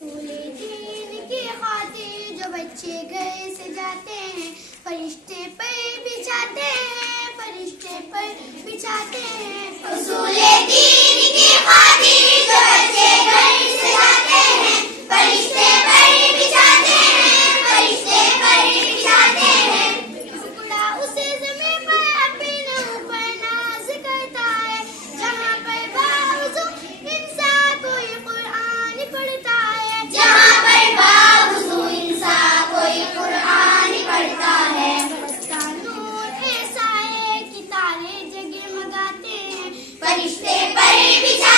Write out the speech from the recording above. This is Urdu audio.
اصول دین کی خاطر جو بچے گھر سے جاتے ہیں فرشتے پر بچھاتے ہیں، فرشتے پر بچھاتے ہیں۔ اصول دین کی خاطر جو بچے گھر سے جاتے ہیں فرشتے پر بچھاتے ہیں، فرشتے پر بچھاتے ہیں۔ ٹکڑا اسے زمین پر اپنے اوپر ناز کرتا ہے، جہاں پر باوضو انسان کوئی قرآن پڑھتا ہے، جہاں پر باوضو انسان کوئی قرآن پڑھتا ہے۔ برستا نور ایسا ہے کہ تارے جگمگاتے ہیں، فرشتے پر بچھاتے